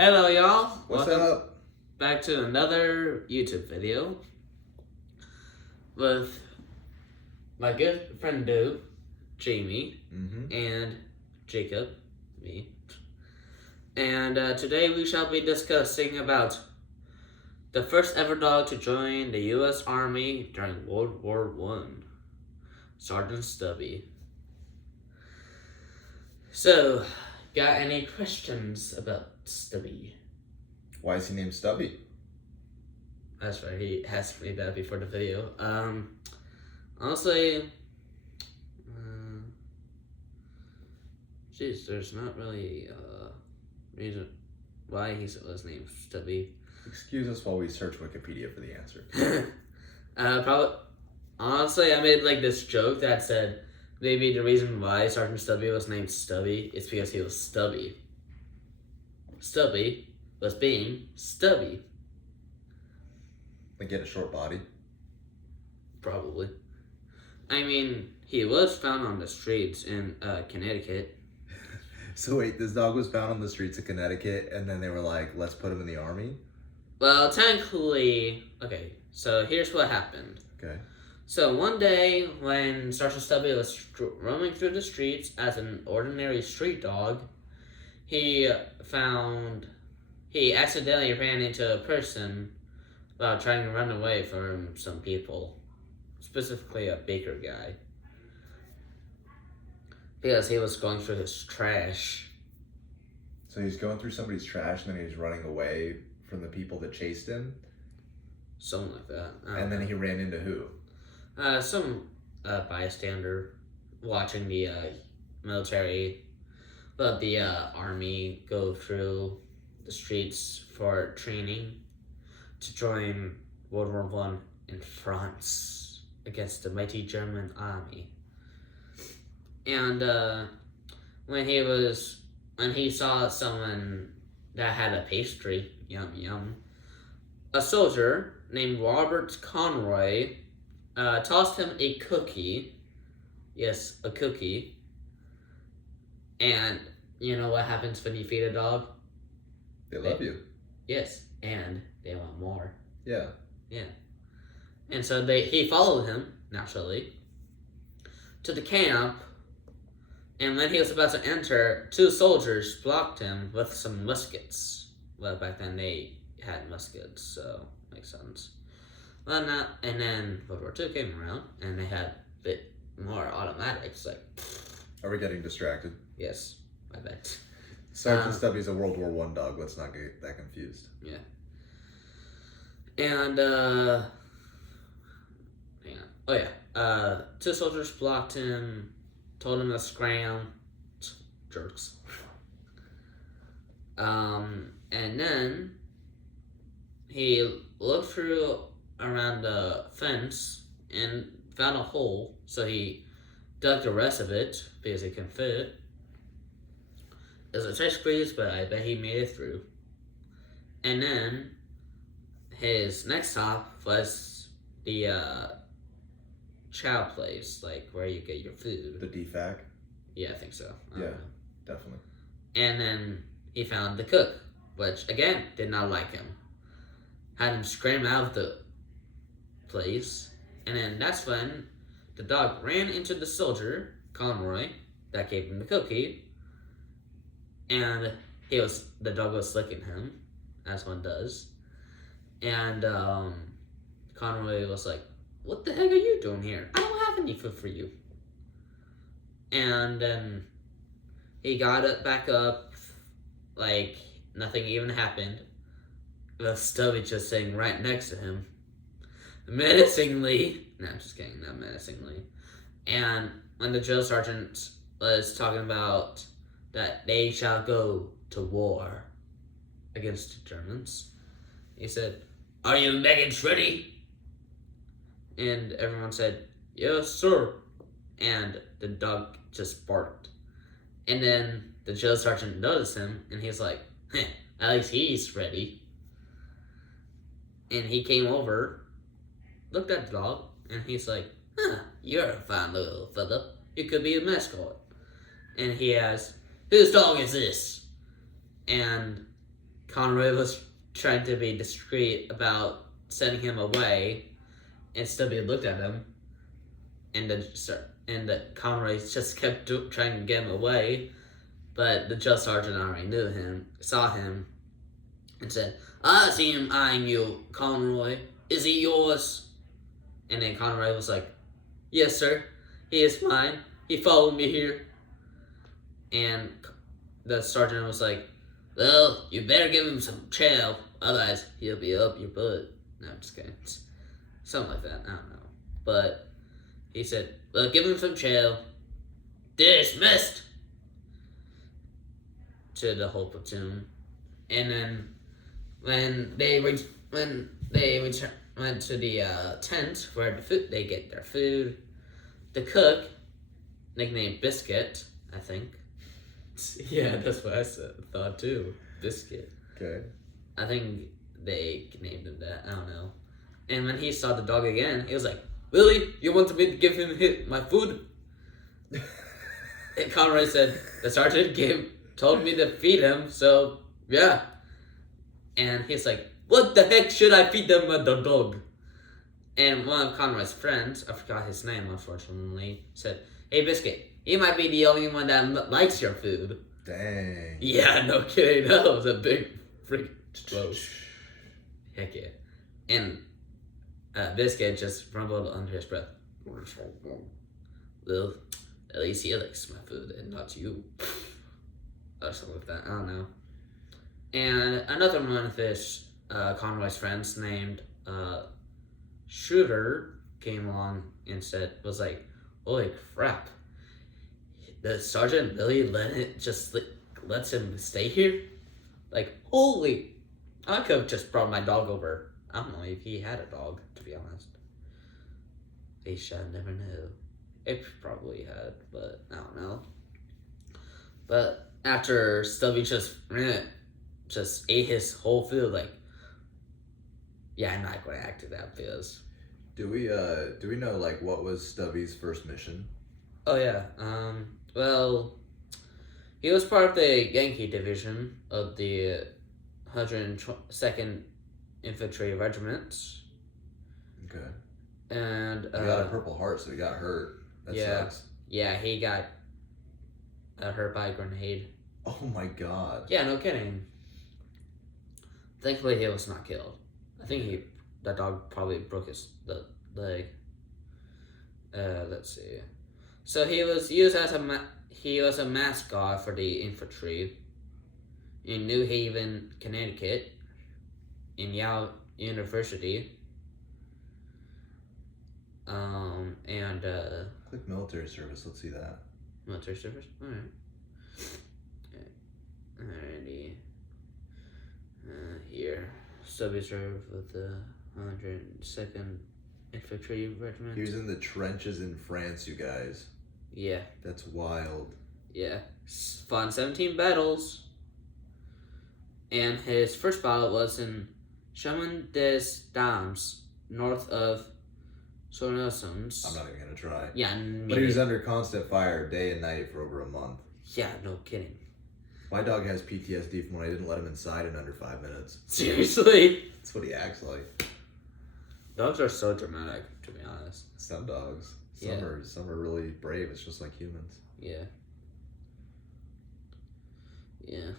Hello, y'all. What's up? Back to another YouTube video with my good friend Duke, Jamie, and Jacob, me. And today we shall be discussing about the first ever dog to join the U.S. Army during World War I, Sgt Stubby. So, got any questions about Stubby? Why is he named Stubby? That's right, he asked me that before the video. Honestly, there's not really reason why he was named Stubby. Excuse us while we search Wikipedia for the answer. Probably, honestly, I made like this joke that said maybe the reason why Sergeant Stubby was named Stubby is because he was stubby. Stubby was being stubby. Like, get a short body? Probably. I mean, he was found on the streets in Connecticut. So wait, this dog was found on the streets of Connecticut, and then they were like, let's put him in the army? Well, technically, okay, so here's what happened. Okay. So one day, when Sergeant Stubby was roaming through the streets as an ordinary street dog, he accidentally ran into a person while trying to run away from some people, specifically a baker guy, because he was going through his trash. So he's going through somebody's trash, and then he's running away from the people that chased him? Something like that. And then he ran into who? Some bystander watching the army go through the streets for training to join World War I in France against the mighty German army. And when he saw someone that had a pastry, yum yum, a soldier named Robert Conroy tossed him a cookie. Yes, a cookie. And you know what happens when you feed a dog? They love you. Yes, and they want more. Yeah. Yeah. And so he followed him, naturally, to the camp, and when he was about to enter, two soldiers blocked him with some muskets. Well, back then they had muskets, so makes sense. Well, and then World War II came around, and they had a bit more automatics, like... Are we getting distracted? Yes, I bet. Sergeant Stubby's a World War I dog, let's not get that confused. Yeah. And, hang on. Oh, yeah. Two soldiers blocked him, told him to scram. Jerks. And then he looked through around the fence and found a hole, so he dug the rest of it because he couldn't fit. It was a tight squeeze, but I bet he made it through. And then his next stop was the chow place, like where you get your food. The DFAC? Yeah, I think so. Yeah, definitely. And then he found the cook, which again did not like him. Had him scream out of the place, and then that's when the dog ran into the soldier, Conroy, that gave him the cookie, and the dog was licking him, as one does, and Conroy was like, "What the heck are you doing here? I don't have any food for you." And then he got it back up, like nothing even happened, with Stubby just sitting right next to him, menacingly. No, I'm just kidding, not menacingly. And when the drill sergeant was talking about that they shall go to war against the Germans, he said, "Are you Megan's ready?" And everyone said, "Yes, sir." And the dog just barked. And then the drill sergeant noticed him, and he's like, "At least he's ready." And he came over, looked at the dog, and he's like, "You're a fine little fella. You could be a mascot." And he asked, "Whose dog is this?" And Conroy was trying to be discreet about sending him away, and Stubby looked at him, and the Conroy just kept trying to get him away, but the drill sergeant already saw him, and said, "I see him eyeing you, Conroy. Is he yours?" And then Conroy was like, "Yes, sir. He is mine. He followed me here." And the sergeant was like, "Well, you better give him some chow, otherwise he'll be up your butt." No, I'm just kidding. Something like that. I don't know. But he said, "Well, give him some chow. Dismissed." To the whole platoon. And then when they went to the tent where they get their food, the cook, nicknamed Biscuit, I think. Yeah, that's what I thought too. Biscuit. Okay. I think they named him that. I don't know. And when he saw the dog again, he was like, "Willie, you want me to give him my food?" And Conroy said, "The sergeant told me to feed him, so yeah." And he's like, "What the heck should I feed them with the dog?" And one of Conroy's friends, I forgot his name unfortunately, said, "Hey Biscuit, he might be the only one that likes your food." Dang. Yeah, no kidding. That was a big freaking close. Heck yeah. And Biscuit just rumbled under his breath, "Well, at least he likes my food and not you." Or something like that. I don't know. And another one of his Conroy's friends named Shooter came along and was like, "Holy crap. The sergeant really lets him stay here? Like, holy, I could have just brought my dog over." I don't know if he had a dog, to be honest. They shall never know. It probably had, but I don't know. But after Stubby just ate his whole food, like, yeah, I'm not going to act it out because. Do we know like what was Stubby's first mission? Oh yeah, well, he was part of the Yankee division of the 102nd Infantry Regiment. Okay. And he got a Purple Heart, so he got hurt. That sucks. Yeah, he got hurt by a grenade. Oh my god. Yeah, no kidding. Thankfully, he was not killed. I think that dog probably broke his leg. Let's see. So he was used as a mascot for the infantry in New Haven, Connecticut, in Yale University. And click military service. Let's see that. Military service. All right. Alrighty. Here, Stubby served with the 102nd Infantry Regiment. He was in the trenches in France, you guys. Yeah. That's wild. Yeah. Fought 17 battles. And his first battle was in Chemin des Dames, north of Soissons. I'm not even gonna try. Yeah. But he was under constant fire day and night for over a month. Yeah, no kidding. My dog has PTSD from when I didn't let him inside in under 5 minutes. Seriously? That's what he acts like. Dogs are so dramatic, to be honest. Some dogs. Yeah. Some are really brave. It's just like humans. Yeah. Yeah.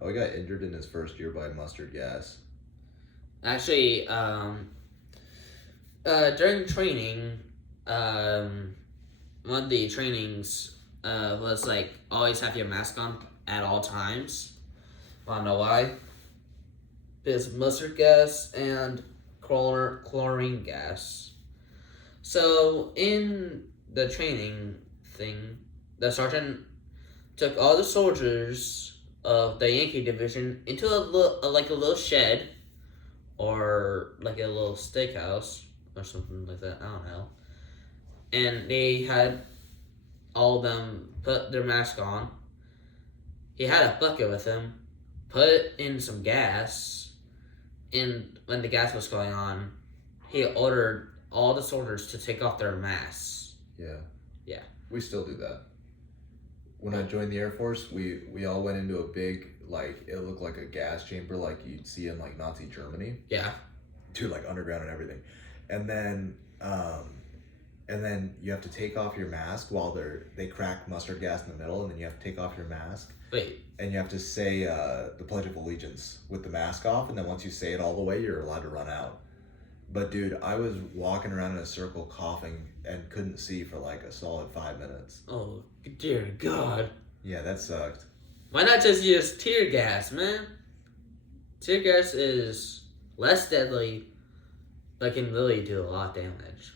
Oh, he got injured in his first year by mustard gas. Actually, during training, one of the trainings was like always have your mask on at all times. Wanna know why? Because mustard gas and chlorine gas. So in the training thing, the sergeant took all the soldiers of the Yankee division into a little shed or like a little steakhouse or something like that. I don't know. And they had all of them put their mask on. He had a bucket with him, put in some gas, and when the gas was going on, he ordered all the soldiers to take off their masks. Yeah. Yeah. We still do that. When I joined the Air Force, we all went into a big like it looked like a gas chamber like you'd see in like Nazi Germany. Yeah. Dude, like underground and everything. And then you have to take off your mask while they crack mustard gas in the middle, and then you have to take off your mask. Wait. And you have to say the Pledge of Allegiance with the mask off, and then once you say it all the way, you're allowed to run out. But dude, I was walking around in a circle coughing and couldn't see for like a solid 5 minutes. Oh, dear God. Yeah, that sucked. Why not just use tear gas, man? Tear gas is less deadly, but can really do a lot of damage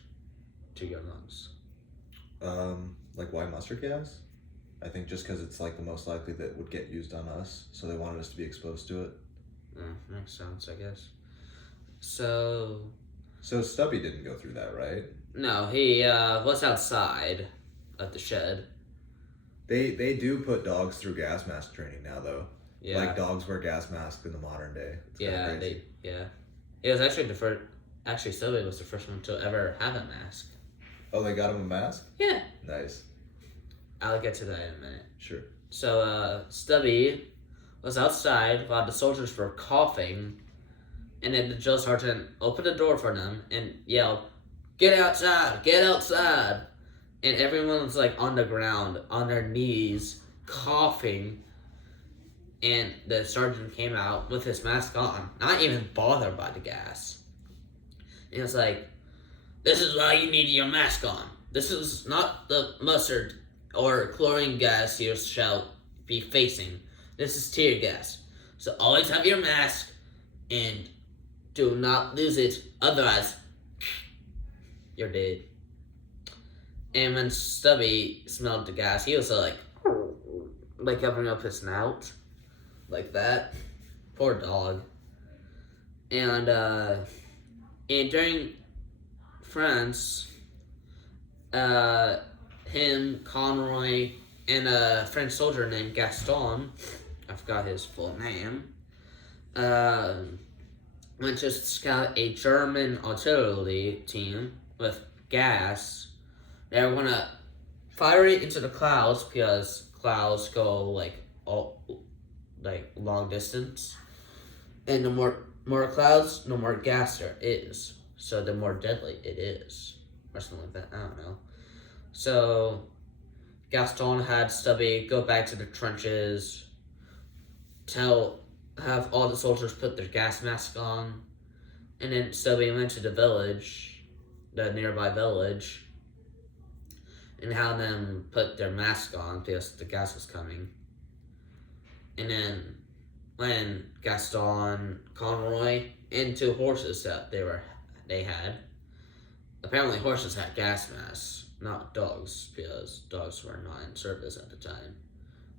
to your lungs. Like why mustard gas? I think just because it's like the most likely that would get used on us, so they wanted us to be exposed to it. Makes sense, I guess. So Stubby didn't go through that, right? No, he was outside of the shed. They do put dogs through gas mask training now, though. Yeah. Like dogs wear gas masks in the modern day. It's Yeah, crazy. It was actually the first. Actually, Stubby was the first one to ever have a mask. Oh, they got him a mask? Yeah. Nice. I'll get to that in a minute. Sure. So, Stubby was outside while the soldiers were coughing, and then the drill sergeant opened the door for them and yelled, "Get outside! Get outside!" And everyone was like on the ground, on their knees, coughing. And the sergeant came out with his mask on, not even bothered by the gas. And it was like, "This is why you need your mask on. This is not the mustard or chlorine gas you shall be facing. This is tear gas. So always have your mask and do not lose it. Otherwise, you're dead." And when Stubby smelled the gas, he was like covering up his snout. Like that. Poor dog. And during France, him, Conroy, and a French soldier named Gaston, I forgot his full name, went to scout a German artillery team with gas. They were gonna fire it into the clouds because clouds go long distance, and the more clouds, the more gas there is. So the more deadly it is, or something like that. I don't know. So Gaston had Stubby go back to the trenches, have all the soldiers put their gas masks on, and then Stubby went to the nearby village, and had them put their mask on because the gas was coming. And then when Gaston, Conroy, and two horses that they had, apparently horses had gas masks, not dogs, because dogs were not in service at the time.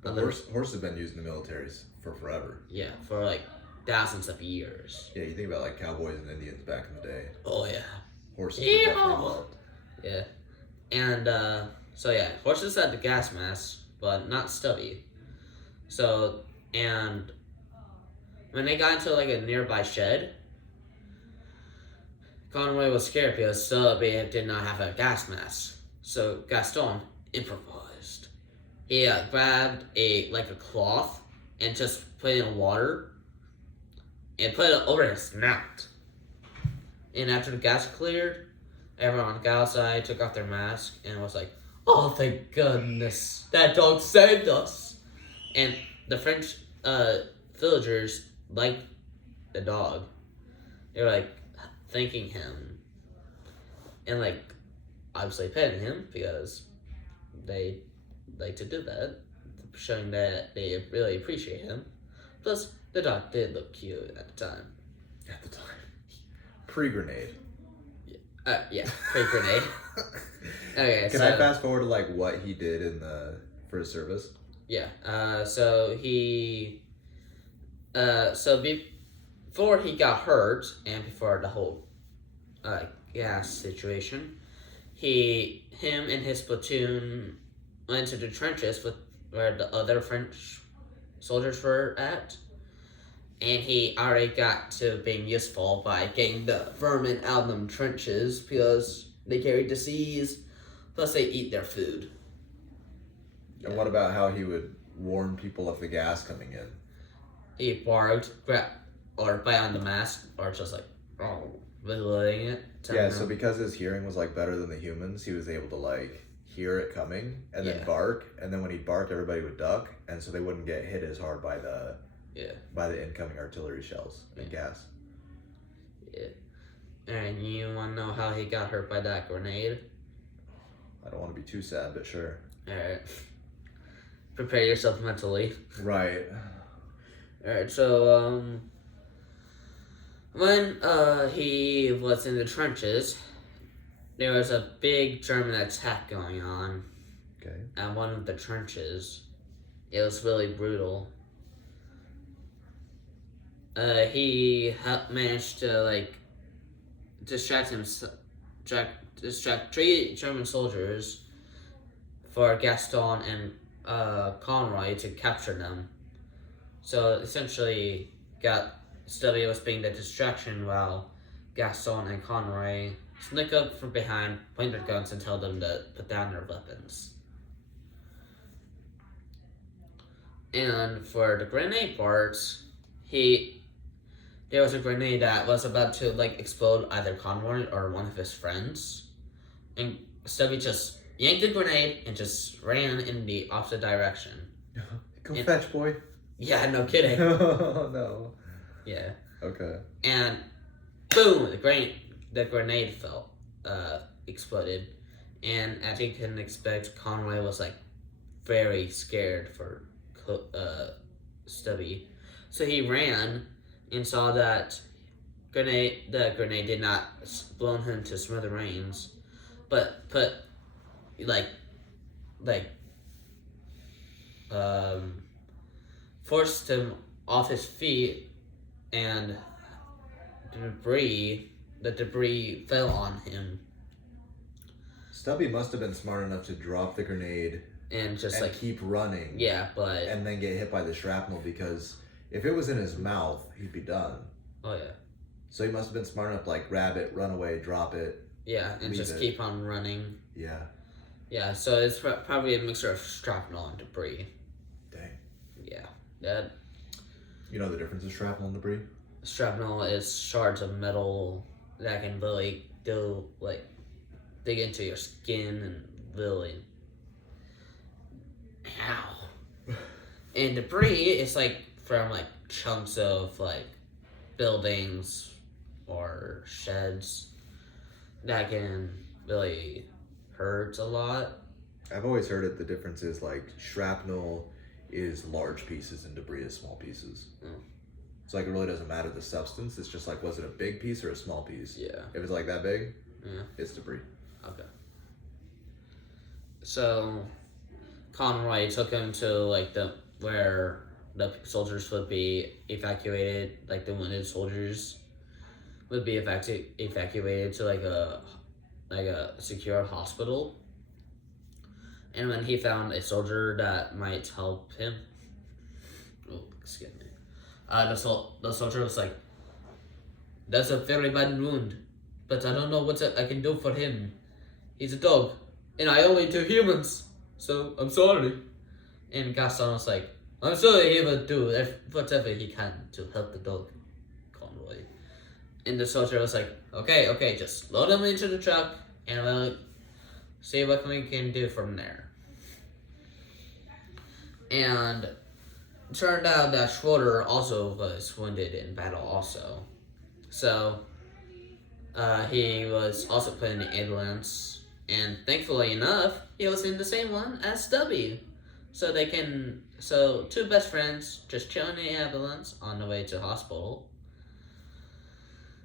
Horses have been used in the militaries for forever. Yeah, for like thousands of years. Yeah, you think about like cowboys and Indians back in the day. Oh yeah. Horses were definitely involved. Yeah. And so yeah, horses had the gas masks, but not Stubby. So, and when they got into like a nearby shed, Conway was scared because Stubby did not have a gas mask. So Gaston improvised. He grabbed a cloth and just put it in water and put it over his snout. And after the gas cleared, everyone got outside, took off their mask, and was like, "Oh, thank goodness, that dog saved us." And the French villagers liked the dog. They were like thanking him and like obviously petting him because they like to do that, showing that they really appreciate him. Plus, the dog did look cute at the time. At the time. Pre-grenade. Yeah, pre-grenade. Okay, Can I fast forward to like what he did for his service? Yeah. So he. So before he got hurt and before the whole gas situation, him and his platoon went to the trenches where the other French soldiers were at. And he already got to being useful by getting the vermin out of them trenches because they carry disease, plus they eat their food. And what about how he would warn people of the gas coming in? he barked, or bite on the mask, or just like, relaying it. Yeah, so because his hearing was like better than the humans, he was able to like hear it coming and then bark, and then when he barked, everybody would duck, and so they wouldn't get hit as hard by the incoming artillery shells and gas. Yeah. And you want to know how he got hurt by that grenade? I don't want to be too sad, but sure. Alright. Prepare yourself mentally. Right. Alright, so, when he was in the trenches, there was a big German attack going on. Okay. At one of the trenches. It was really brutal. He managed to, like, distract 3 German soldiers for Gaston and Conroy to capture them. So essentially, Stubby was being the distraction while Gaston and Conroy sneak up from behind, point their guns, and tell them to put down their weapons. And for the grenade parts, there was a grenade that was about to like explode either Conroy or one of his friends, and Stubby just yanked the grenade and just ran in the opposite direction. Go fetch, boy. Yeah, no kidding. Oh no. Yeah. Okay. And boom, the grenade exploded, and as you can expect, Conroy was like very scared for Stubby, so he ran and saw that the grenade did not blow him to smithereens, but forced him off his feet, and the debris fell on him. Stubby must have been smart enough to drop the grenade and just and keep running. Yeah, but and then get hit by the shrapnel, because if it was in his mouth, he'd be done. Oh yeah. So he must have been smart enough to like grab it, run away, drop it. Yeah, and just keep on running. Yeah. Yeah, so it's probably a mixture of shrapnel and debris. Dang. Yeah. That. You know the difference of shrapnel and debris? Shrapnel is shards of metal that can really dig into your skin and really. Ow. And debris is like from like chunks of like buildings or sheds that can really hurt a lot. I've always heard it. The difference is like shrapnel is large pieces and debris is small pieces. It's like it really doesn't matter the substance. It's just like, was it a big piece or a small piece? Yeah. If it's like that big, it's debris. Okay. So Conroy took him to like where the soldiers would be evacuated, like the wounded soldiers would be evacuated to like a secure hospital. And when he found a soldier that might help him, the soldier was like, "That's a very bad wound, but I don't know what I can do for him. He's a dog, and I only do humans, so I'm sorry." And Gaston was like, "I'm sure he will do whatever he can to help the dog, Conroy." And the soldier was like, okay, just load him into the truck, and we'll see what we can do from there." And it turned out that Schroeder also was wounded in battle also. So, he was also put in the ambulance, and thankfully enough, he was in the same one as Stubby. So two best friends just chilling in the ambulance on the way to hospital.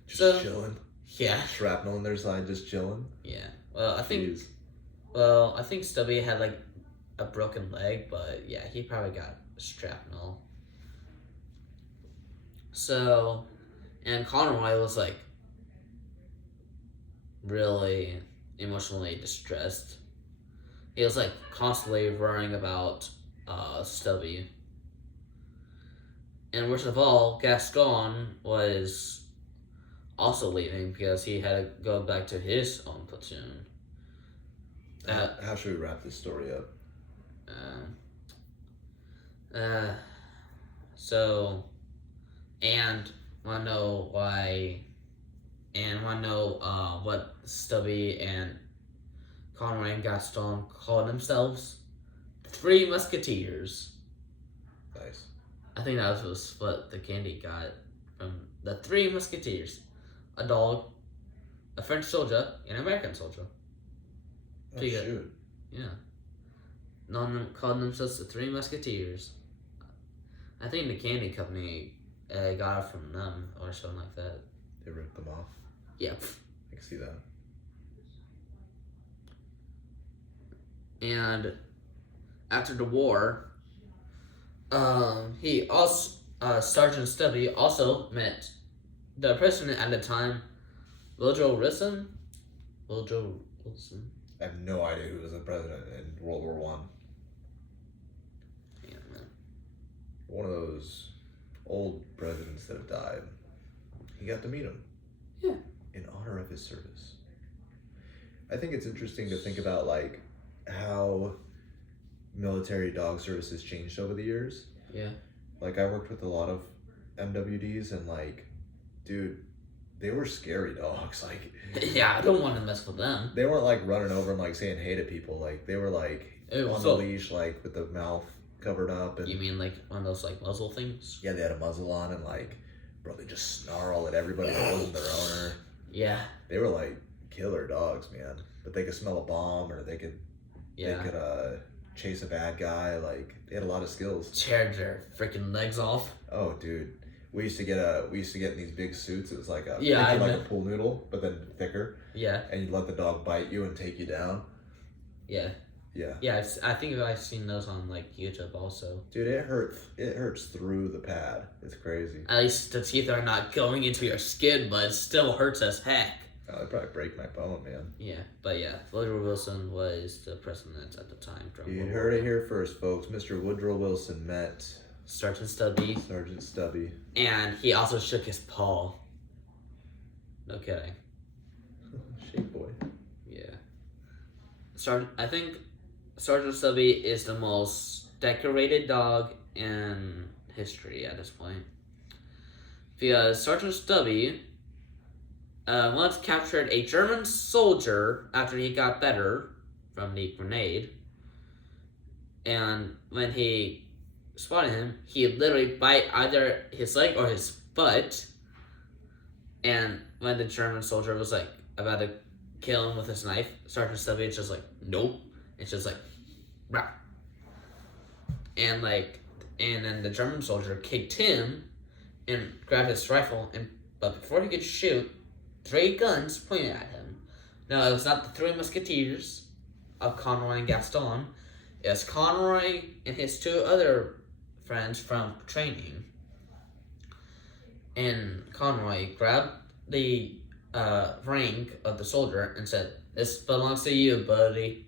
Just chilling? Yeah. Shrapnel on their side, just chilling? Yeah. Well, I think Stubby had like a broken leg, but yeah, he probably got shrapnel. So, and Conroy was like really emotionally distressed. He was like constantly worrying about Stubby. And worst of all, Gaston was also leaving because he had to go back to his own platoon. How should we wrap this story up? So and want to know why, and want to know what Stubby and Conroy and Gaston call themselves. The Three Musketeers. Nice. I think that was what the candy got from the Three Musketeers. A dog, a French soldier, and an American soldier. Oh, shoot. Yeah. Called themselves the Three Musketeers. I think the candy company got it from them or something like that. They ripped them off. Yeah. I can see that. And after the war, he also Sergeant Stubby also met the president at the time, Woodrow Wilson. Woodrow Wilson. I have no idea who was the president in World War One. Yeah, man. One of those old presidents that have died. He got to meet him. Yeah. In honor of his service. I think it's interesting to think about like how military dog service has changed over the years. Yeah. Like I worked with a lot of MWDs and like, dude, they were scary dogs. Like yeah, I don't want to mess with them. they weren't like running over and like saying hey to people. Like they were like on the leash, like with the mouth covered up. And you mean like one of those like muzzle things? yeah, they had a muzzle on and like, bro, they just snarl at everybody that wasn't their owner. Yeah. They were like killer dogs, man. But they could smell a bomb or they could chase a bad guy. Like they had a lot of skills. Tear their freaking legs off. Oh, dude. We used to get in these big suits. It was like a pool noodle, but then thicker. Yeah. And you'd let the dog bite you and take you down. Yeah. Yeah. Yeah, I think I've seen those on like YouTube also. Dude, it hurts. It hurts through the pad. It's crazy. At least the teeth are not going into your skin, but it still hurts as heck. Oh, it'd probably break my bone, man. Yeah, but yeah, Woodrow Wilson was the president at the time. You heard it here first, folks. Mr. Woodrow Wilson met Sergeant Stubby. Sergeant Stubby. And he also shook his paw. No kidding. Shake boy. Yeah. I think Sergeant Stubby is the most decorated dog in history at this point. Because Sergeant Stubby once captured a German soldier after he got better from the grenade. And when he spotted him, he literally bite either his leg or his butt. And when the German soldier was like about to kill him with his knife, Sergeant Stubby is just like, nope. It's just like, rah. And then the German soldier kicked him and grabbed his rifle, but before he could shoot, 3 guns pointed at him. No, it was not the 3 musketeers of Conroy and Gaston. It was Conroy and his 2 other friends from training. And Conroy grabbed the ring of the soldier and said, "This belongs to you, buddy."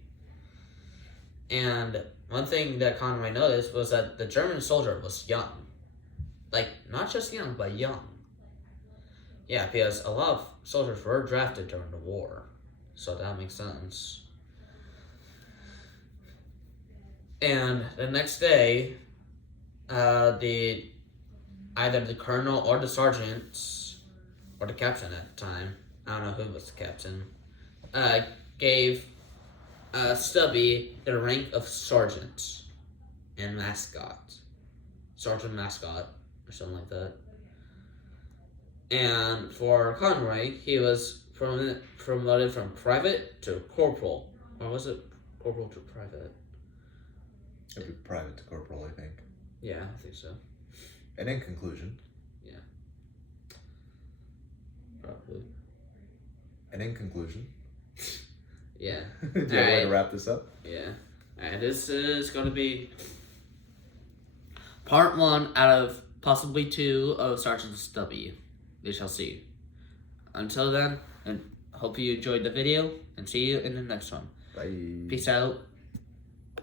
And one thing that Conroy noticed was that the German soldier was young. Like, not just young, but young. Yeah, because a lot of soldiers were drafted during the war. So that makes sense. And the next day, either the colonel or the sergeant, or the captain at the time, I don't know who was the captain, gave Stubby the rank of sergeant and mascot. Sergeant mascot, or something like that. And for Conroy, he was promoted from private to corporal. Or was it corporal to private? It'd be private to corporal, I think. Yeah, I think so. And in conclusion. Yeah. Probably. And in conclusion. Yeah. Do you have a way to wrap this up? Yeah. And this is going to be part 1 out of possibly 2 of Sgt Stubby. We shall see. Until then, and hope you enjoyed the video, and see you in the next one. Bye. Peace out.